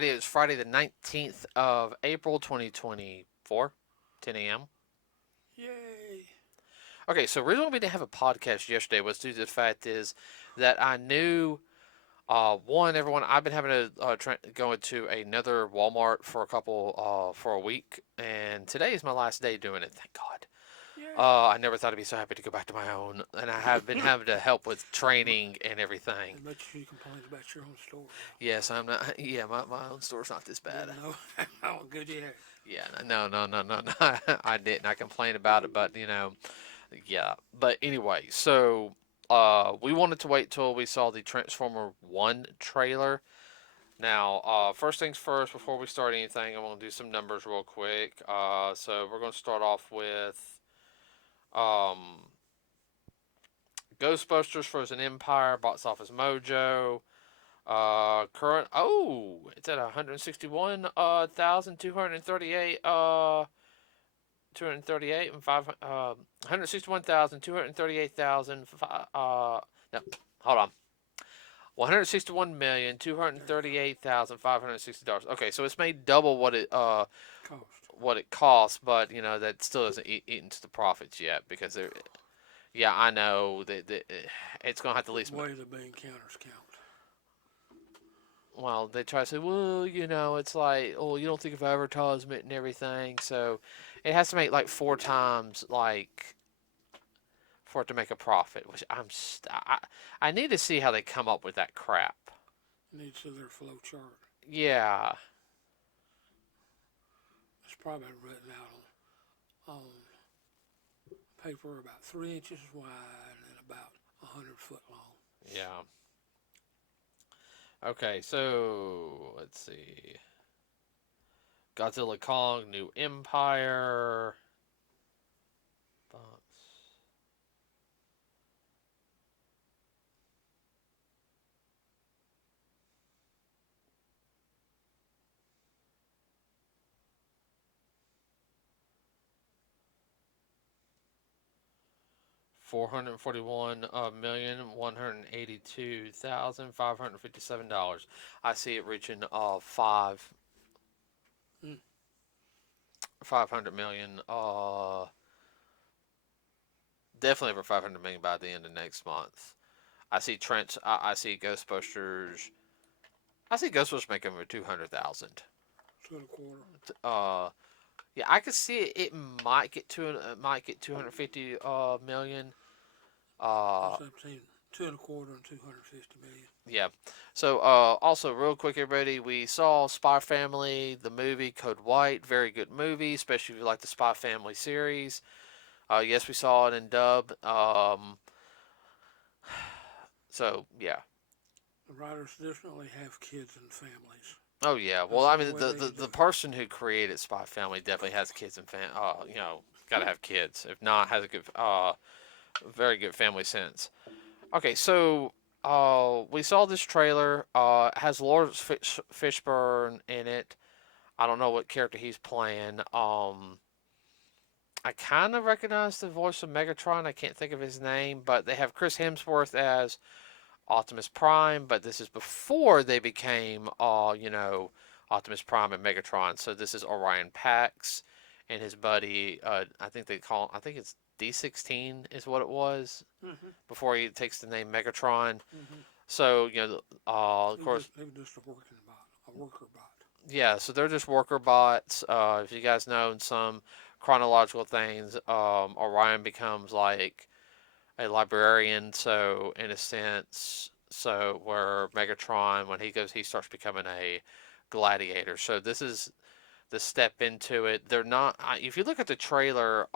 ready? It's Friday the 19th of April 2024, 10 a.m. Yay! Okay, so the reason why we didn't have a podcast yesterday was due to the fact is that I knew, everyone, I've been having to go into another Walmart for for a week, and today is my last day doing it, thank God. Yay! I never thought I'd be so happy to go back to my own, and I have been having to help with training and everything. I bet you complained about your own store Yes, I'm not. Yeah, my own store's not this now. bad. Didn't know how good you had. Yeah, no. I didn't. I complained about it, but yeah. But anyway, so we wanted to wait till we saw the Transformer One trailer. Now, first things first, before we start anything, I'm gonna do some numbers real quick. So we're gonna start off with um, Ghostbusters: Frozen Empire, box office mojo. Current it's at 161,238 238 and 5 161,238,000 no, hold on. $161,238,560. Okay, so it's made double Cost. what it costs, but that still doesn't eat into the profits yet because they're yeah, I know that it's gonna have to at least. Way the bean counters count. Well, they try to say, well, it's like, oh, you don't think of advertisement and everything, so it has to make like four times, like, for it to make a profit. Which I need to see how they come up with that crap. Needs to their flow chart. Yeah, It's probably written out on paper about 3 inches wide and about 100 foot long. yeah. Okay, so let's see. Godzilla Kong, New Empire. Box. 441,182,557. I see it reaching Mm. 500 million. Definitely over 500 million by the end of next month. I see Trent. I see Ghostbusters. I see Ghostbusters making over 200,000. 2 and a quarter. Uh, yeah, I could see it. It might get 250 million. Uh, That's up between 2 and a quarter and 250 million. yeah. So also real quick, everybody, we saw Spy Family, the movie Code White. Very good movie, especially if you like the Spy Family series. Yes, we saw it in dub. So yeah. The writers definitely have kids and families. Oh yeah. Well, That's I the mean, way the, they the, do the it. person who created Spy Family definitely has kids and got to have kids. If not, has a good, very good family sense. Okay, so we saw this trailer. It has Lawrence Fishburne in it. I don't know what character he's playing. I kind of recognize the voice of Megatron. I can't think of his name, but they have Chris Hemsworth as Optimus Prime. But this is before they became, Optimus Prime and Megatron. So this is Orion Pax and his buddy. I think it's D16 is what it was Mm-hmm. before he takes the name Megatron. Mm-hmm. So of course, They were just a worker bot. yeah. So they're just worker bots. If you guys know in some chronological things, Orion becomes like a librarian. So in a sense, so where Megatron, when he goes, he starts becoming a gladiator. So this is the step into it. They're not. If you look at the trailer,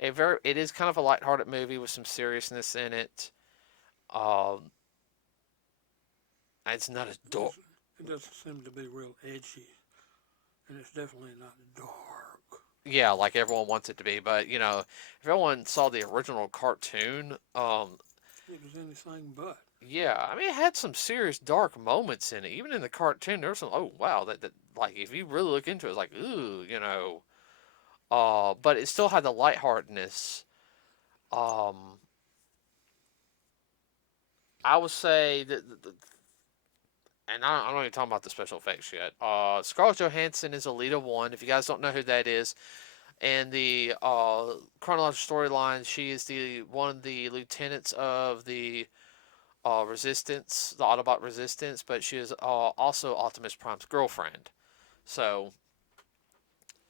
it is kind of a lighthearted movie with some seriousness in it. Um, it's not as dark. It doesn't seem to be real edgy, and it's definitely not dark. Yeah, like everyone wants it to be. But if everyone saw the original cartoon, It was anything but. yeah, I mean it had some serious dark moments in it. Even in the cartoon, there was some. Oh wow, that like if you really look into it, it's like ooh, But it still had the lightheartedness. Um, I would say that and I'm not even talking about the special effects yet. Scarlett Johansson is Alita 1. If you guys don't know who that is, and the chronological storyline, she is the one of the lieutenants of the Resistance, the Autobot Resistance, but she is also Optimus Prime's girlfriend. So,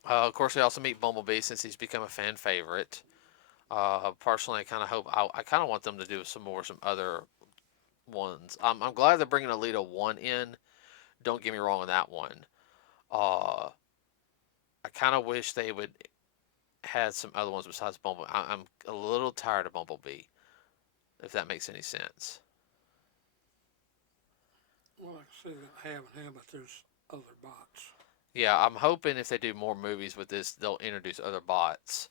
of course, we also meet Bumblebee since he's become a fan favorite. Personally, I kind of hope I kind of want them to do some other ones. I'm glad they're bringing Alita 1 in. Don't get me wrong on that one. Uh, I kind of wish they would had some other ones besides Bumblebee. I'm a little tired of Bumblebee, if that makes any sense. Well, like I said, have and have, but there's other bots. Yeah, I'm hoping if they do more movies with this, they'll introduce other bots,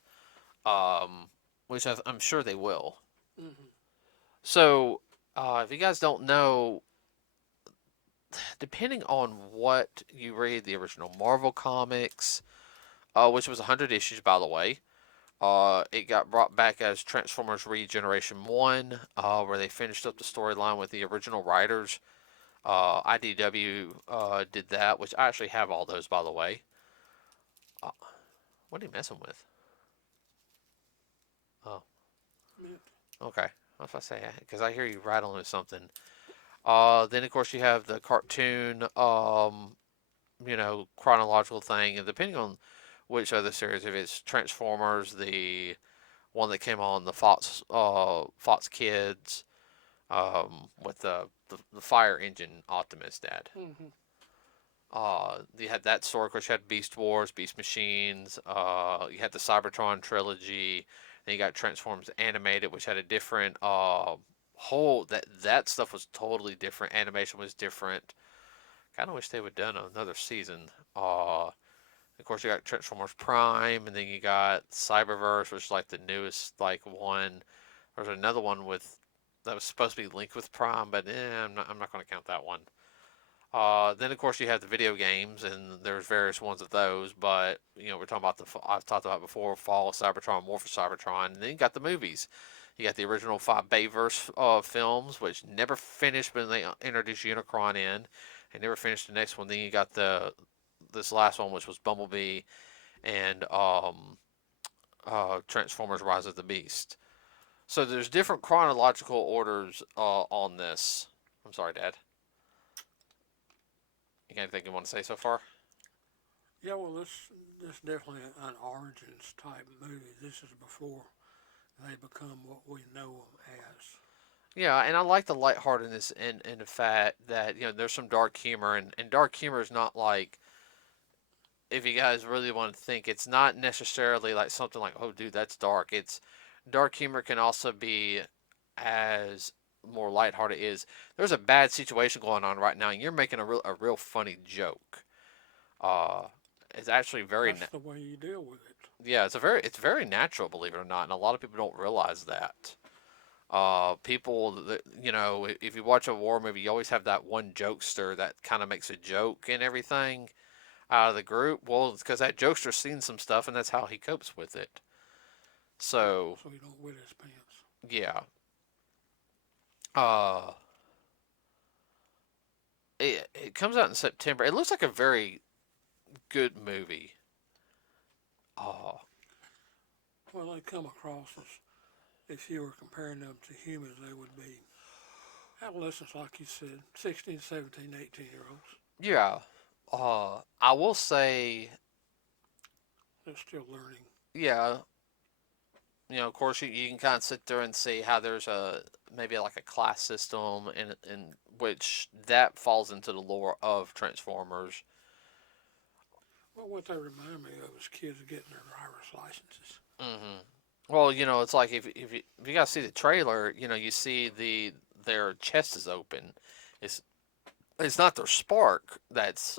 um, which I'm sure they will. Mm-hmm. So, if you guys don't know, depending on what you read, the original Marvel comics, which was 100 issues, by the way, it got brought back as Transformers Regeneration 1, where they finished up the storyline with the original writers. IDW did that, which I actually have all those, by the way. Uh, what are you messing with? Oh, Mint. okay. What if I say because I hear you rattling with something. Then of course you have the cartoon, chronological thing, and depending on which other series, if it's Transformers, the one that came on the Fox Kids, with the fire engine Optimus dad. Mm-hmm. You had that story. Of course, you had Beast Wars, Beast Machines. You had the Cybertron trilogy. Then you got Transformers animated, which had a different whole that stuff was totally different. Animation was different. Kind of wish they would have done another season. Of course, you got Transformers Prime, and then you got Cyberverse, which is like the newest one. There's another one with that was supposed to be linked with Prime, but I'm not going to count that one. Then of course you have the video games, and there's various ones of those. But we're talking about I've talked about before, Fall of Cybertron, War for Cybertron, and then you got the movies. You got the original five Bayverse films, which never finished, but they introduced Unicron in, and never finished the next one. Then you got this last one, which was Bumblebee and Transformers: Rise of the Beast. So there's different chronological orders on this. I'm sorry, Dad. You got anything you want to say so far? Yeah, well, this definitely an origins type movie. This is before they become what we know them as. Yeah, and I like the lightheartedness and the fact that there's some dark humor, and dark humor is not like, if you guys really want to think, it's not necessarily like something like, oh dude, that's dark. It's dark humor can also be as more lighthearted is there's a bad situation going on right now, and you're making a real funny joke. Uh, it's actually very That's the way you deal with it. yeah, it's very natural, believe it or not, and a lot of people don't realize that. People that if you watch a war movie, you always have that one jokester that kind of makes a joke and everything out of the group. Well, it's because that jokester's seen some stuff, and that's how he copes with it. So So you don't wet his pants. yeah, uh, it comes out in September. It looks like a very good movie. Oh, Well, they come across as, if you were comparing them to humans, they would be adolescents, like you said, 16, 17, 18-year-olds. yeah. I will say, They're still learning. yeah. Of course, you can kind of sit there and see how there's maybe like a class system in which that falls into the lore of Transformers. Well, what they remind me of is kids getting their driver's licenses. Hmm. Well, it's like if you guys see the trailer, you see their chest is open. It's it's not their spark that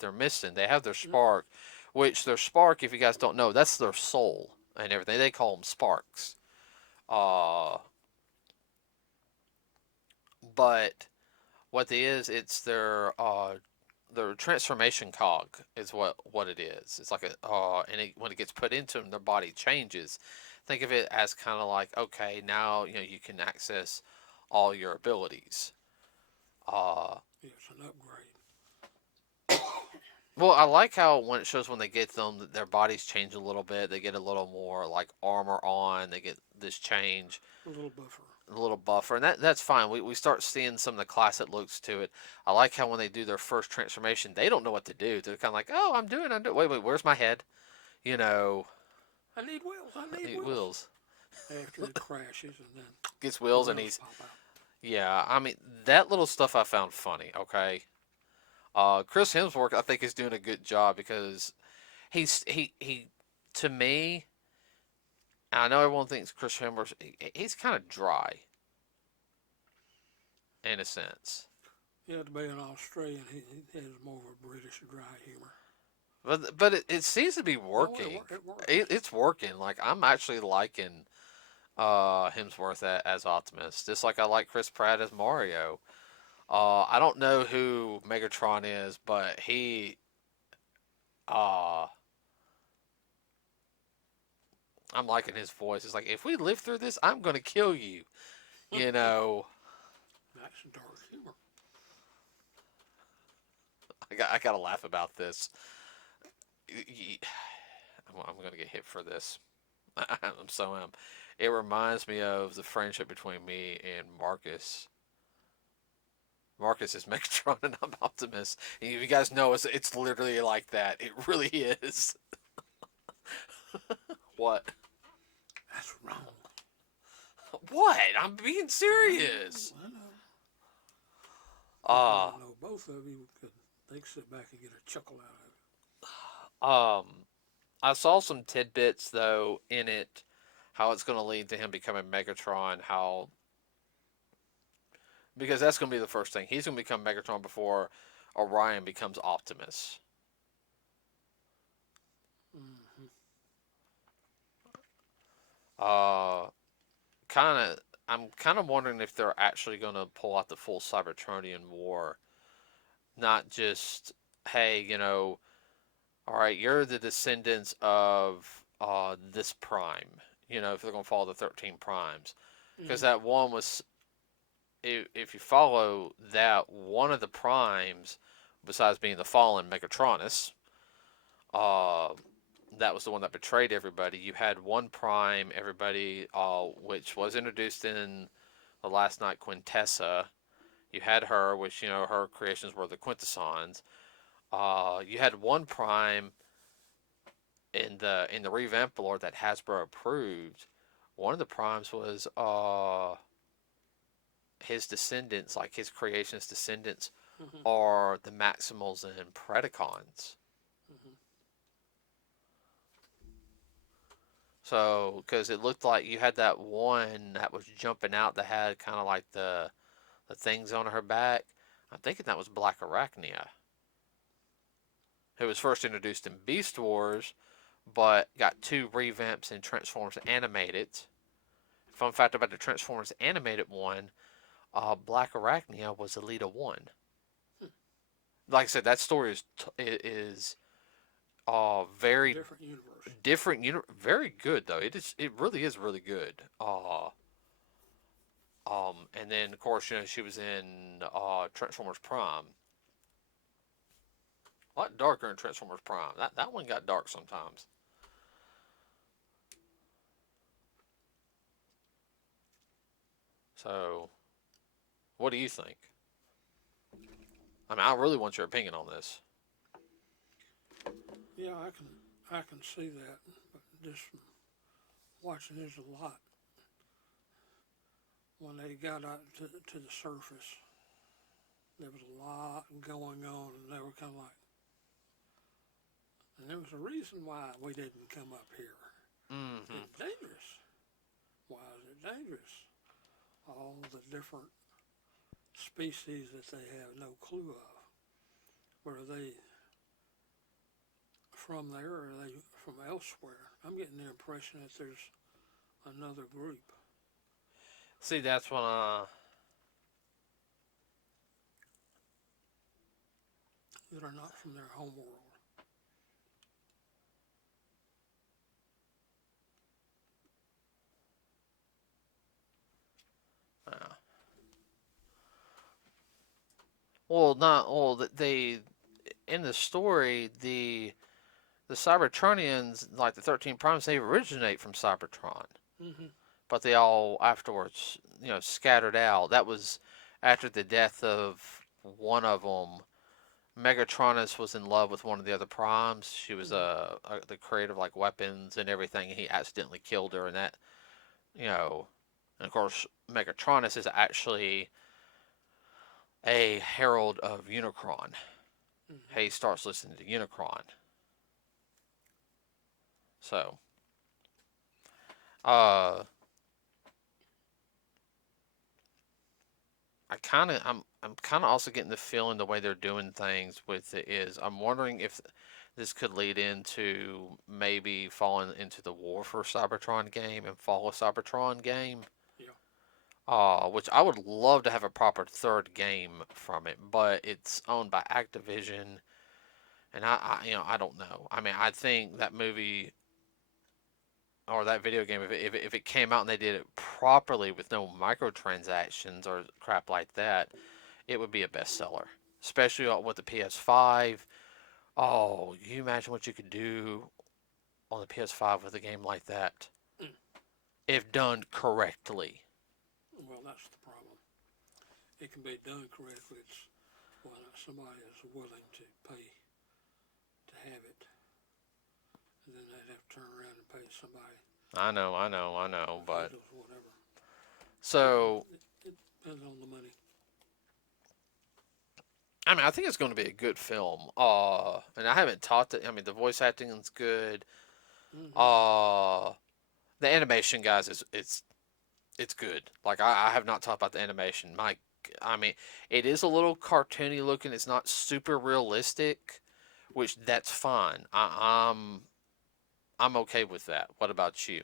they're missing. They have their Mm-mm. spark, which their spark, if you guys don't know, that's their soul and everything. They call them sparks. Uh, but what it is, it's their transformation cog is what it is. It's like and when it gets put into them, their body changes. Think of it as kind of like, okay, now you can access all your abilities. Uh, Yeah, it's an upgrade. Well, I like how when it shows when they get them, their bodies change a little bit. They get a little more like armor on. They get this change, A little buffer. a little buffer, and that's fine. We start seeing some of the classic looks to it. I like how when they do their first transformation, they don't know what to do. They're kind of like, "Oh, I'm doing. Wait, where's my head? You know, I need wheels. I I need need wheels. wheels. After it crashes and then Gets the wheels, and wheels he's pop out. yeah. I mean, that little stuff I found funny. Okay, Chris Hemsworth, I think is doing a good job because he to me. I know everyone thinks Chris Hemsworth. He's kind of dry in a sense. Yeah, to be an Australian, he has more of a British dry humor. But it seems to be No, working. it works. It's working. Like I'm actually liking Hemsworth as Optimus, just like I like Chris Pratt as Mario. I don't know who Megatron is, but he uh I'm liking his voice. It's like if we live through this, I'm gonna kill you. You know, That's dark humor. I gotta laugh about this. I'm gonna get hit for this. I'm so am. It reminds me of the friendship between me and Marcus. Marcus is Megatron and I'm Optimus. And you guys know it's literally like that. It really is. What? That's wrong. What? I'm being serious. I know. If I Uh didn't know both of you, they could sit back and get a chuckle out of um I saw some tidbits though in it how it's going to lead to him becoming Megatron, how because that's going to be the first thing. He's going to become Megatron before Orion becomes Optimus. it. Mm-hmm. Uh kind of I'm kind of wondering if they're actually going to pull out the full Cybertronian war, not just hey, all right, you're the descendants of this prime. If they're going to follow the 13 primes, because Mm-hmm. that one was if you follow that one of the primes, besides being the fallen Megatronus, uh, that was the one that betrayed everybody. You had one prime, everybody, which was introduced in the Last Night Quintessa. You had her, which her creations were the Quintessons. You had one prime in the revamp lore that Hasbro approved. One of the primes was his descendants, like his creation's descendants, Mm-hmm. are the Maximals and Predacons. Mm-hmm. So, because it looked like you had that one that was jumping out that had kind of like the things on her back. I'm thinking that was Black Arachnia, who was first introduced in Beast Wars, but got two revamps in Transformers Animated. Fun fact about the Transformers Animated one: Black Arachnia was Elita One. Like I said, that story is very Different universe. different. Very good though. It really is really good. And then of course she was in Transformers Prime. A lot darker in Transformers Prime. That one got dark sometimes. So, what do you think? I mean, I really want your opinion on this. Yeah, I can see that, but just watching this a lot when they got out to the surface, there was a lot going on, and they were kind of like, and there was a reason why we didn't come up here. Mm-hmm. It's dangerous. Why is it dangerous? All the different species that they have no clue of. But are they from there or are they from elsewhere? I'm getting the impression that there's another group See, that's when that are not from their home world. uh, well, not well. They in the story the Cybertronians, like the 13 Primes, they originate from Cybertron, Mm-hmm. but they all afterwards, scattered out. That was after the death of one of them. Megatronus was in love with one of the other primes. She was Mm-hmm. the creator of like weapons and everything, and he accidentally killed her. And that, you know, and of course, Megatronus is actually a herald of Unicron. Mm-hmm. He starts listening to Unicron. So, uh, I'm kind of also getting the feeling the way they're doing things with it is I'm wondering if this could lead into maybe falling into the War for Cybertron game and Fall of Cybertron game. Yeah. Which I would love to have a proper third game from it, but it's owned by Activision, and I don't know. I mean, I think that movie or that video game, if it came out and they did it properly with no microtransactions or crap like that, it would be a bestseller. Especially with the PS5. Oh, can you imagine what you could do on the PS5 with a game like that Mm. if done correctly? Well, that's the problem. It can be done correctly. It's when somebody is willing to pay to have it, and then they'd have to turn around and pay somebody But Beatles or whatever. so It depends on the money. I mean, I think it's going to be a good film. And I haven't talked to. I mean, the voice acting is good. Mm-hmm. Uh, the animation, guys, is it's good. Like I have not talked about the animation. I mean, it is a little cartoony looking. It's not super realistic, which that's fine. I'm okay with that. What about you?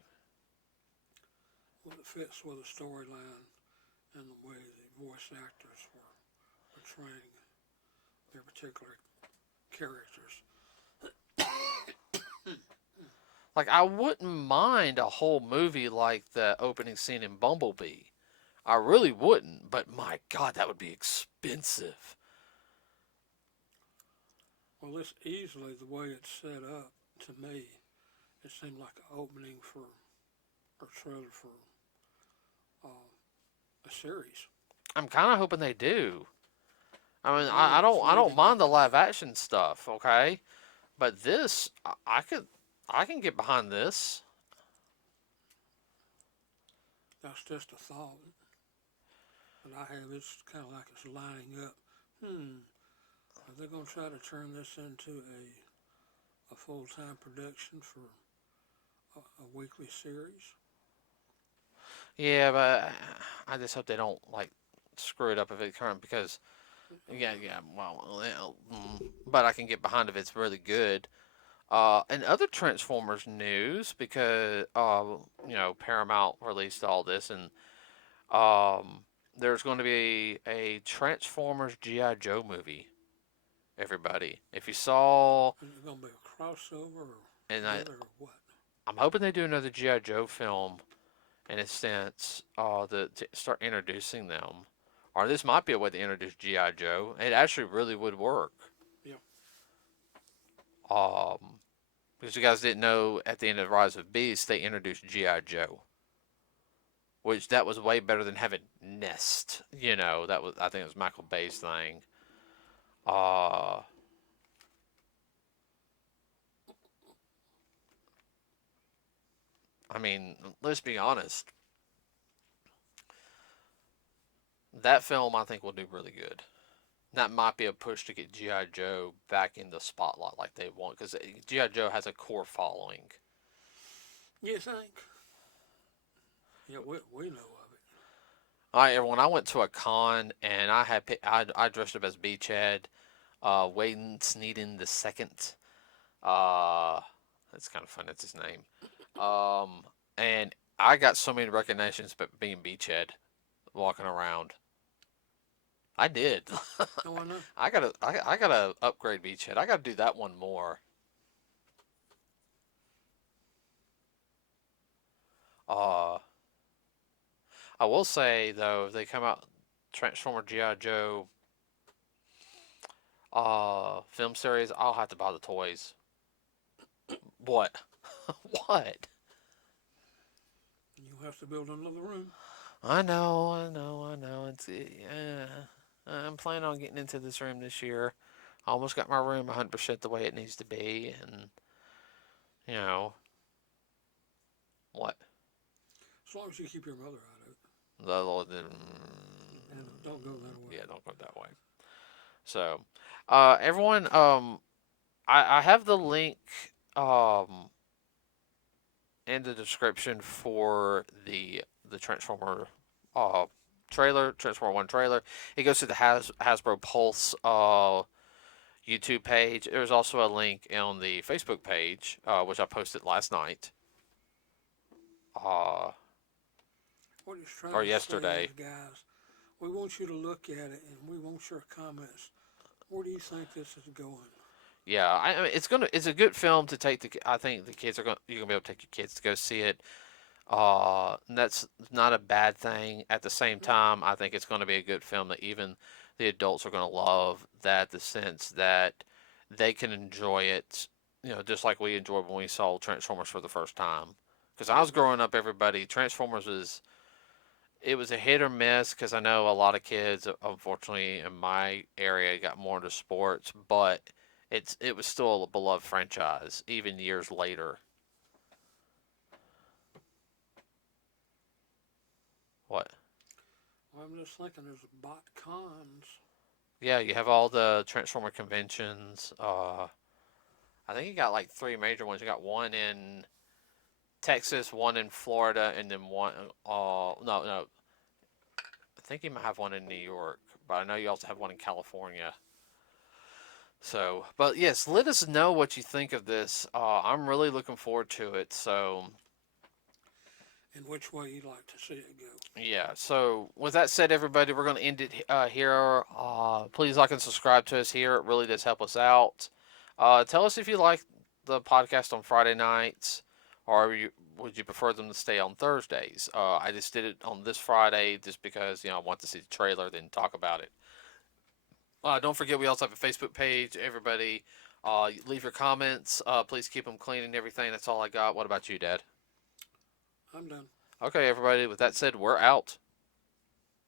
Well, it fits with the storyline and the way the voice actors were portraying their particular characters. Like I wouldn't mind a whole movie like the opening scene in Bumblebee. I really wouldn't, but my God, that would be expensive. Well, this easily, the way it's set up, to me, it seemed like an opening for or trailer for a series. I'm kind of hoping they do. I The mean, way it's I don't leading mind up the to live that, action stuff, okay, but this I can get behind this. that's just a thought that I have. It's kind of like it's lining up. Are they going to try to turn this into a full time production for a weekly series? Yeah, but I just hope they don't like screw it up if it current because yeah, well, but I can get behind if it's really good. And other Transformers news because Paramount released all this and um there's going to be a Transformers GI Joe movie. Everybody, if you saw, Is it going to be a crossover and with it or what? I'm hoping they do another GI Joe film in a sense, to start introducing them. Or this might be a way to introduce GI Joe. It actually really would work. Yeah. Because you guys didn't know, at the end of Rise of Beasts, they introduced GI Joe, which that was way better than having Nest. That was I think it was Michael Bay's thing. Uh, I mean, let's be honest. That film I think will do really good. That might be a push to get GI Joe back in the spotlight like they want because GI Joe has a core following. You think? Yeah, we know of it. When I went to a con and I dressed up as Beachhead, Wayne Sneeden the second. Uh, that's kind of fun. That's his name. And I got so many recognitions, but being Beachhead, walking around, I did. Oh, I know. I gotta upgrade Beachhead. I gotta do that one more. Uh, I will say though, if they come out Transformer GI Joe film series, I'll have to buy the toys. What? What? You'll have to build another room. I know. I'm planning on getting into this room this year. I almost got my room 100% the way it needs to be, and you know what? As long as you keep your mother out of it. The And don't go that way. yeah, don't go that way. So, everyone, I have the link um in the description for the Transformer uh Transformer One trailer. It goes to the Hasbro Pulse YouTube page. There's also a link on the Facebook page, which I posted last night, uh, What he's trying or to say is, yesterday. guys, we want you to look at it and we want your comments. Where do you think this is going? Yeah, I mean, it's a good film to take the. I think the kids are going. You're gonna be able to take your kids to go see it. And that's not a bad thing. At the same time, I think it's going to be a good film that even the adults are going to love. That the sense that they can enjoy it, just like we enjoyed when we saw Transformers for the first time. Because I Yep. was growing up, everybody Transformers was it was a hit or miss. Because I know a lot of kids, unfortunately, in my area, got more into sports, but it was still a beloved franchise even years later. What? Well, I'm just thinking there's bot cons. Yeah, you have all the Transformer conventions. I think you got like three major ones. You got one in Texas, one in Florida, and then one. No. I think you might have one in New York, but I know you also have one in California. So, but yes, let us know what you think of this. I'm really looking forward to it. So, And which way you'd like to see it go. yeah. So, with that said, everybody, we're going to end it here. Please like and subscribe to us here. It really does help us out. Tell us if you like the podcast on Friday nights, or would you prefer them to stay on Thursdays? I just did it on this Friday just because I want to see the trailer, then talk about it. Don't forget, we also have a Facebook page. Everybody, leave your comments. Please keep them clean and everything. That's all I got. What about you, Dad? I'm done. Okay, everybody. With that said, we're out.